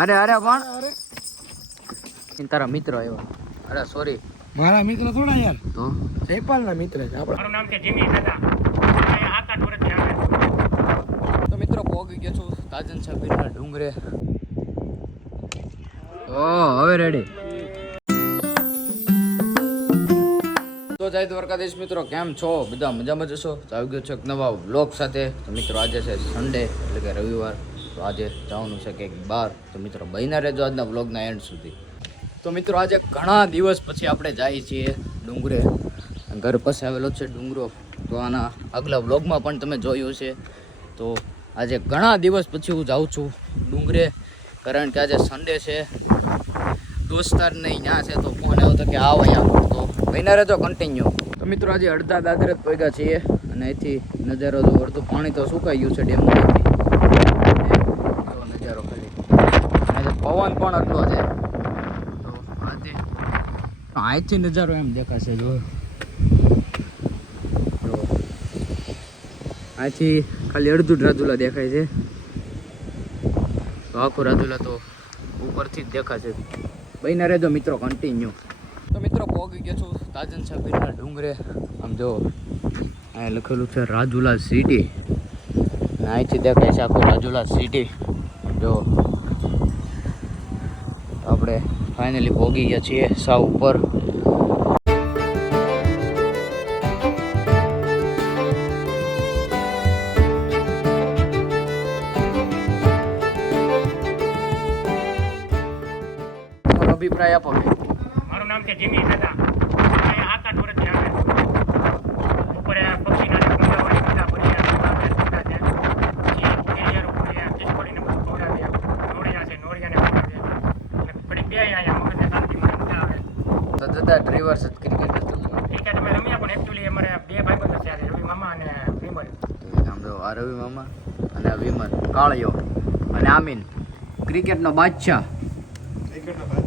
અરે અરે પણ તારા મિત્ર આવ્યો. અરે સોરી, મારા મિત્ર થોડા યાર, તો જયપાલ ના મિત્ર છે આપણા. મારું નામ છે જીમી દાદા. અહીંયા આકાશ વર્ષથી આવે. તો મિત્રો પહોંચી ગયો છું તાજન સાબીરના ડુંગરે. ઓ હવે રેડી. તો જય દ્વારકાધીશ મિત્રો, કેમ છો બધા? મજામાં જશો? તો આવી ગયો છે એક નવા વ્લોગ સાથે. તો મિત્રો આજે છે સન્ડે એટલે કે રવિવાર. તો આજે જવાનું છે કંઈક બહાર. તો મિત્રો બહીના રહેજો આજના વ્લોગના એન્ડ સુધી. તો મિત્રો આજે ઘણા દિવસ પછી આપણે જઈએ છીએ ડુંગરે. ઘર પાસે આવેલો છે ડુંગરો. તો આના આગલા વ્લોગમાં પણ તમે જોયું છે. તો આજે ઘણા દિવસ પછી હું જાઉં છું ડુંગરે, કારણ કે આજે સન્ડે છે. દોસ્તાર નહીં ત્યાં છે તો ફોન આવ્યો હતો કે આવ અહીંયા. તો બહીના રહેજો કન્ટિન્યુ. તો મિત્રો આજે અડધા દાદરે જ પગ્યા છીએ અને અહીંથી નજારો તો અડધું પાણી તો સુકાઈ ગયું છે ડેમમાંથી. તો નજારો ખાલી આજે પવન પણ એટલો છે. તો આજે અહીંથી નજારો એમ દેખાશે. જો અહીંથી ખાલી અડધું જ રાજુલા દેખાય છે. તો આખું રાજુલા તો ઉપરથી જ દેખાશે. બહીના રહેજો મિત્રો કન્ટિન્યુ. તો મિત્રો પહોંચી ગયો છું તાજન સાબીરના ડુંગરે. આમ જો અહીંયા લખેલું છે રાજુલા સિટી. અહીંથી દેખાય છે આખું રાજુલા સિટી. જો આપણે ફાઇનલી પહોંચી ગયા છીએ સાવ ઉપર. અભિપ્રાય આપો. મારું નામ છે જીમી દાદા. અહીંયા આકાશ વર્ષથી આવે. બપોરે પક્ષીના કુંડા હોય બધા ભરી કુંડા છે. પછી કેરિયર ઉપર ખીચકોડીને બધું ખવડાવે. નોળિયા છે, નોળિયાને ખવડાવે. અને ઘડીક બે અહીંયા મગજને શાંતિ મળે, મજા આવે. તો દાદા ડ્રાઈવર છે ક્રિકેટ ક્રિકેટ અમે રમ્યા, પણ એકચ્યુઅલી અમારે બે ભાઈબંધો છે, રવિ મામા અને વિમલ. આમ જો આ રવિ મામા અને આ વિમલ કાળિયો અને આમીન ક્રિકેટનો બાદશાહ.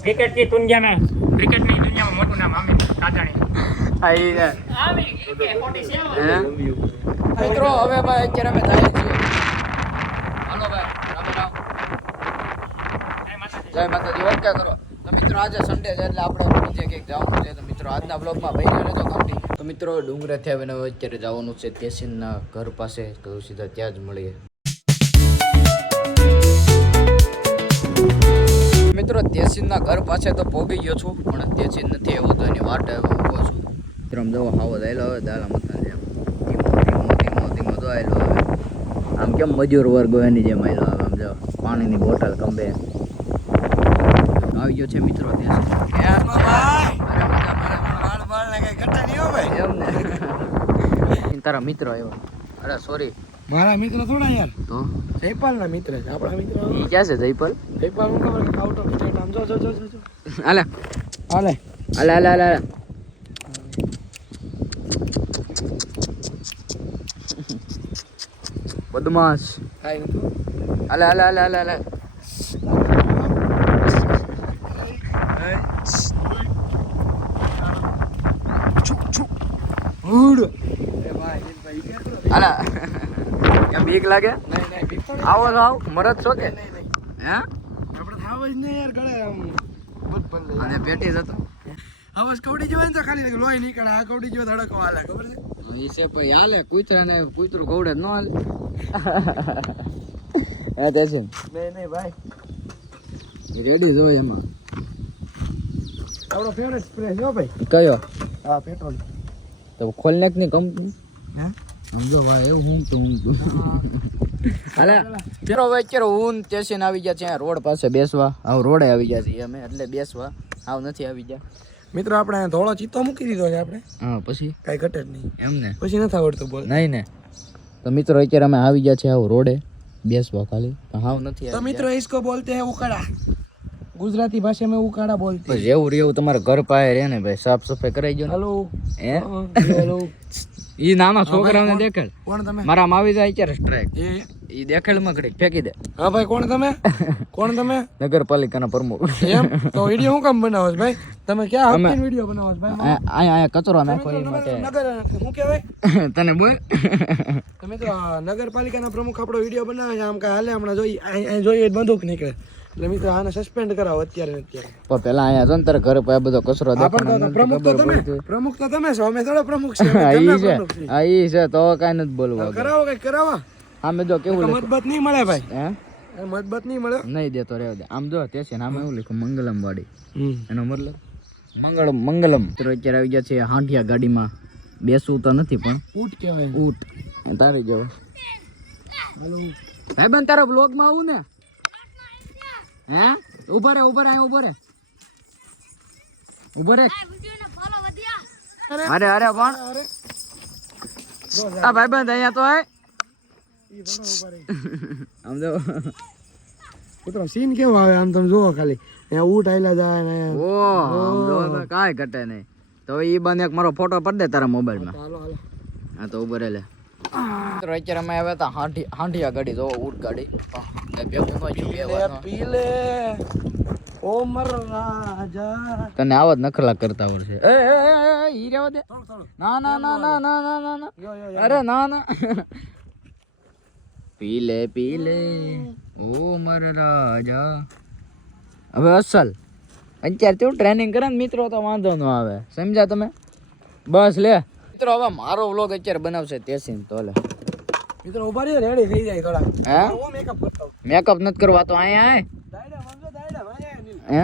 ક્રિકેટની દુનિયામાં ક્રિકેટની દુનિયામાં મોટું નામ આમિર કાજાણી. મિત્રો હવે ભાઈ અત્યારે અમે જઈએ છીએ. હાલો ભાઈ, રામ રામ. જય માતાજી. ઓકે કરો. તો મિત્રો આજે સન્ડે છે એટલે આપણે બીજે કંઈક જવાનું છે. તો મિત્રો આજના બ્લોગમાં ભાઈ રહેજો કન્ટિન્યુ. તો મિત્રો ડુંગરેથી આવીને હવે અત્યારે જવાનું છે તેસીનના ઘર પાસે. તો સીધા ત્યાં જ મળીએ. મિત્રો તેસીનના ઘર પાસે તો પહોંચી ગયો છું, પણ તેસીન નથી આવ્યો તો એની વાટે ઊભો છું. મિત્રો આમ જવો હાવો દાયલો હવે દાલા મથા જેમ ધીમો ધીમો ધીમો ધીમો તો આવેલો હવે. આમ કેમ મજૂર વર્ગ હોય એની જેમ આવેલો હવે. આમ જો પાણીની બોટલ કંબે આવી ગયો છે મિત્રો તેસીન. એમ ને તારા મિત્ર આવ્યો. અરે સોરી, મારા મિત્ર થોડા યાર, તો જયપાલ ના મિત્ર છે આપણા મિત્ર. એ ક્યાં છે જયપાલ? જયપાલ હું ખબર કે આઉટ ઓફ સ્ટેટ. આમ જો જો જો જો હાલે હાલે હાલે હાલે હાલે. બદમાશ. હાય નથી. હાલે હાલે હાલે હાલે હાલે. ઉડ એ ભાઈ હાલે. એમ બીક લાગે? નહીં નહીં પીપળ આવો તો આવ મરદ છો કે? નહીં નહીં હે? આપણે થાવ જ નહીં યાર ગળે આમ બધ બંધ અને પેટી જતો આવાજ કવડી જોવે ને તો ખાલી લોહી નીકળે. આ કવડી જોવે ધડકો હાલે, ખબર છે? એ છે ભાઈ. હાલે કૂતરાને કૂતરું ગવડે ન હાલે. હા તે છે નહીં નહીં ભાઈ, રેડી જો એમાં. આપણો ફેવરેટ સ્પ્રે છે હો ભાઈ. કયો? હા પેટ્રોલ. તો ખોલનેકની કંપની. હે સમજો ભાઈ એવું હું તો હાલે. ચલો ભાઈ અત્યારે હું સ્ટેશન આવી ગયા છે રોડ પાસે બેસવા. હાવ રોડે આવી ગયા છીએ અમે, એટલે બેસવા હાવ નથી આવી ગયા. મિત્રો આપણે ધોળો ચિત્તો મૂકી દીધો છે આપણે. હા પછી કાંઈ ઘટે જ નહીં. એમ ને પછી નથી આવડતું બોલ. નહીં ને. તો મિત્રો અત્યારે અમે આવી ગયા છે હાવ રોડે બેસવા ખાલી. હાવ નથી तो मित्रों इसको बोलते हैं उकाड़ा. गुजराती भाषा में उकाड़ा बोलते हैं. જેવું રેવું તમારા ઘર પાસે રહે ને ભાઈ, સાફ સફાઈ કરાઈ ગયો. हेलो હે हेलो ઈ નાના છોકરાઓને દેખાડ. કોણ તમે? મારા માં આવી જાય અત્યારે સ્ટ્રાઇક. એ ઈ દેખાડ માં ઘડી ફેંકી દે. હા ભાઈ કોણ તમે? કોણ તમે? નગરપાલિકાના પ્રમુખ. એમ તો વિડિયો હું કામ બનાવો છો ભાઈ? તમે ક્યાં હપ્તીનો વિડિયો બનાવો છો ભાઈ? અહીંયા કચરો નાખો એ માટે. નગર હું કહેવાય તને બોલ. તમે તો નગરપાલિકાના પ્રમુખ આપણો વિડિયો બનાવે છે. આમ કે હાલે હમણાં જોઈએ અહીં જોઈએ બંદૂક નીકળે. એટલે મિત્રો આને સસ્પેન્ડ કરાવો અત્યારે ને અત્યારે. પણ પેલા અહીંયા જો ને તારે ઘરે પાસે બધો કચરો આ પણ દેખાડો તો પ્રમુખ તો તમે પ્રમુખ તો તમે છો, અમે થોડો પ્રમુખ છે. અમે આ ઘરના ઈ છે પ્રમુખ છીએ. આ ઈ છે તો કાંઈ નથી બોલવું આગળ. કરાવો કઈ કરાવો. આમે જો કેવું લખ્યું મતબત નહીં મળે ભાઈ, હે મતબત નહીં મળે. નહીં દેતો રહેવા દે. આમ જો તે છે ને આમે એવું લખ્યું મંગલમ વાડી, એનો મતલબ મંગલમ. મિત્રો અત્યારે આવી ગયા છે હાંઠિયા ગાડીમાં. બેસવું તો નથી પણ ઊંટ કહેવાય. ઊંટ તારી જવો ભાઈ બંધ તારો બ્લોગ માં આવું ને. હે ઉભો રે અહીંયા ઉભો રે અરે અરે પણ આ ભાઈ બંધ અહીંયા તો આય આમ જો મિત્રો સીન કેવો આવે આમ તમે જોવો ખાલી. અહીંયા ઊંટ આયલા જાય ને. ઓ આમ જો તો કાંઈ ઘટે નહીં. તો ઈ બંધ એક મારો ફોટો પડ દે તારા મોબાઈલમાં. હાલો હાલો. હા તો ઉભો રે લે. મિત્રો અત્યારે અમે આવ્યા હતા હાંઠિયા ગાડી, જો ઊંટ ગાડી. ભેગું ન થયું બે વાર. પીલે ઓમર રાજા. તને આવા જ નખલા કરતા આવડશે. એ ઈ રહેવા દે. ના ના ના ના ના ના ના ના અરે ના ના પીલે ઓમર રાજા. હવે અસલ અત્યારે તું ટ્રેનિંગ કરે ને મિત્રો તો વાંધો ન આવે, સમજ્યા તમે? બસ લે મિત્રો હવે મારો વ્લોગ અત્યારે બનાવશે તેસીન તો લે. મિત્રો ઉભા રહ્યો, રેડી થઈ જાય થોડા. હે હું મેકઅપ કરતો હું. મેકઅપ નથી કરવા તો અહીંયા આય. દાયડા વાંધો દાયડા વાયા નીલ. હે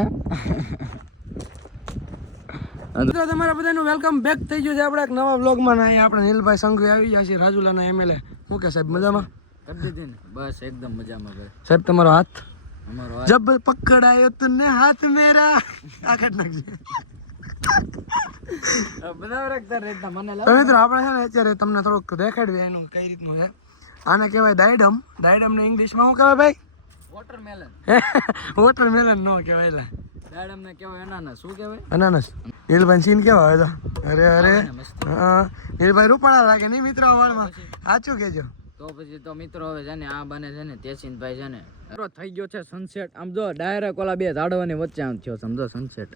મિત્રો તમારા બધાનું વેલકમ બેક થઈ ગયું છે આપણે એક નવા વ્લોગમાં. ને આપણે નીલભાઈ સંઘવી આવી ગયા છે, રાજુલાના એમએલએ. શું કે સાહેબ મજામાં? કરી દીધી ને બસ એકદમ મજામાં ભાઈ. સાહેબ તમારો હાથ અમારો જબ પકડાયો તને હાથ મેરા આ કટ નાખજે. બનાવ રાખતા રેટના મને તો મિત્રો આપણે છે ને અત્યારે તમને થોડુંક દેખાડી દે એનું કઈ રીતનું છે. આને કહેવાય દાયડમ. દાયડમને ઇંગ્લિશમાં શું કહેવાય ભાઈ? વોટરમેલન. વોટરમેલન નો કહેવાય. એટલે દાડમ ને કહેવાય અનાનસ. શું કહેવાય? અનાનસ. નીલભાઈ સીન કેવા હોય તો અરે અરે મસ્ત. હા નીલભાઈ રૂપાળા લાગે નહીં મિત્રો આ વાળમાં. સાચું કહેજો. તો પછી તો મિત્રો હવે છે ને આ બને છે ને તેસીનભાઈ છે ને થઈ ગયો છે સનસેટ. આમ જો ડાયરેક્ટ ઓલા બે ઝાડવાની વચ્ચે આમ થયો સમજો સનસેટ.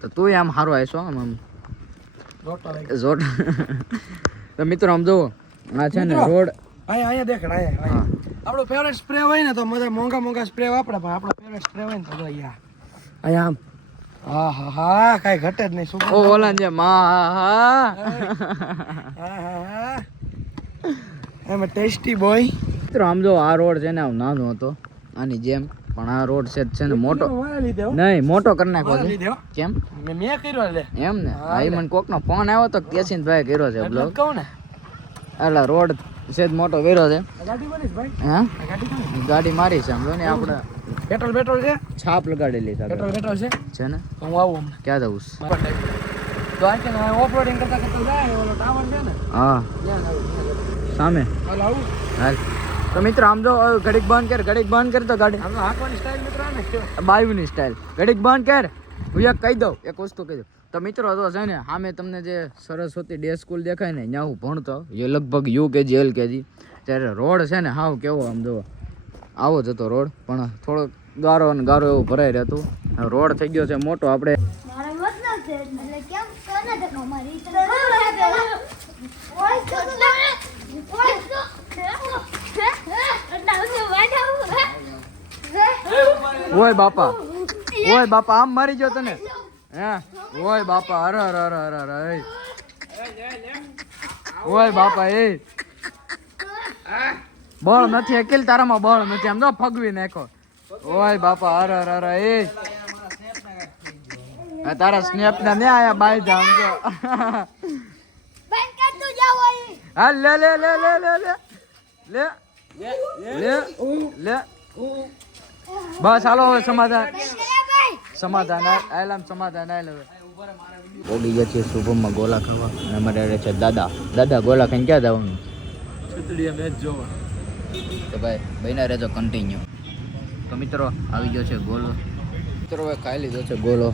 તો તું આમ સારો આવીશો આમ આમ ઝોટ. તો મિત્રો આમ જુઓ આ છે ને રોડ. અહીંયા દેખાડ અહીંયા આપણો ફેવરેટ સ્પ્રે હોય ને તો બધા મોંઘા સ્પ્રે વાપરે, પણ આપણો ફેવરેટ સ્પ્રે હોય ને તો અહીંયા આમ હા હા હા કાંઈ ઘટે જ નહીં. શું ઓ ઓલા જે માં હા એમાં ટેસ્ટી બોય. મિત્રો આમ જો આ રોડ છે ને આમ નાનો હતો આની જેમ, પણ આ રોડ છે ને મોટો નહીં મોટો કરી નાખ્યો છે. કેમ? મેં કર્યો લે એમ ને હા ઈ મને કોકનો ફોન આવ્યો તો તેસીનભાઈ કર્યો છે બ્લોગ. કહું ને એટલે રોડ છે જ મોટો કર્યો છે. ગાડી બનીશ ભાઈ. હા ગાડી કોની? ગાડી મારી છે આમ જો ને આપણે પેટ્રોલ છે. છાપ લગાડેલી છે પેટ્રોલ છે. છે ને. તો હું આવું હમણાં. ક્યાં જવું છે? તો આ કે ઓફરોડિંગ કરતા જાય ઓલો ટાવર છે ને હા સામે હાલ આવું. હાલ. તો મિત્રો આમ જો ઘડીક બંધ કર તો ગાડી આમ હાંકવાની સ્ટાઇલ મિત્રો આને બાયુની સ્ટાઇલ. ઘડીક બંધ કર. હું એક કહી દઉં એક વસ્તુ કહી દઉં. તો મિત્રો તો છે ને સામે તમને જે સરસ્વતી ડે સ્કૂલ દેખાય ને ત્યાં હું ભણતો એ લગભગ યુકેજી એલકેજી. ત્યારે રોડ છે ને હાવ કેવો આમ જો આવો જ હતો રોડ, પણ થોડોક ગારો અને ગારો એવું ભરાઈ રહેતું. રોડ થઈ ગયો છે મોટો. આપણે ઓય બાપા આમ મારી ગયો તને. હે ઓય બાપા અરે અરે અરે અરે અરે ઓય બાપા એ બળ નથી અકેલ તારામાં બળ નથી. આમ તો ફગવી નાખો. ઓય બાપા અરે અરે અરે એ તારા સ્નેપ ના ને આયા બાઈ જામ જો. હા લે લે લે લે લે લે લે લે લે બસ હાલો હવે સમાધાન આયલામ સમાધાન આયલ. હવે ઓડી ગયા છે શુભમમાં ગોલા ખાવા અને અમારે રહે છે દાદા ગોલા ખાઈને ક્યાં જવાનું? મેચ જોવા. તો ભાઈ બન્યા રહેજો કન્ટિન્યુ. તો મિત્રો આવી ગયો છે ગોલો. મિત્રો હવે ખાઈ લીધો છે ગોલો.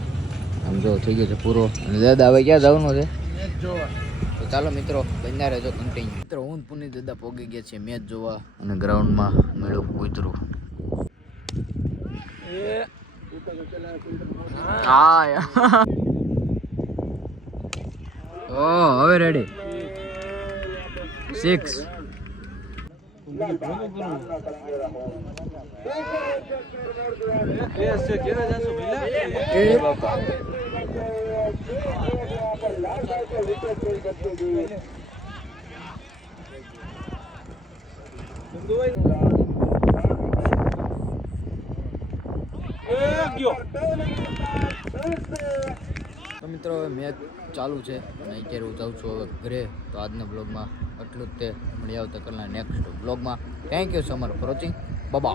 આમ જો થઈ ગયો છે પૂરો. અને દાદા હવે ક્યાં જવાનું છે? મેચ જોવા. તો ચાલો મિત્રો બન્યા રહેજો કન્ટિન્યુ. મિત્રો હું પુની દાદા પોગી ગયા છે મેચ જોવા અને ગ્રાઉન્ડમાં મેળો કૂતરું. હા ઓ હવે રેડી 6 તો મિત્રો હવે મેચ ચાલુ છે અને અત્યારે હું જાઉં છું હવે ઘરે. તો આજના બ્લોગમાં એટલું જ તે. મળી આવતા કલના નેક્સ્ટ બ્લોગમાં. Thank you so much for watching. By.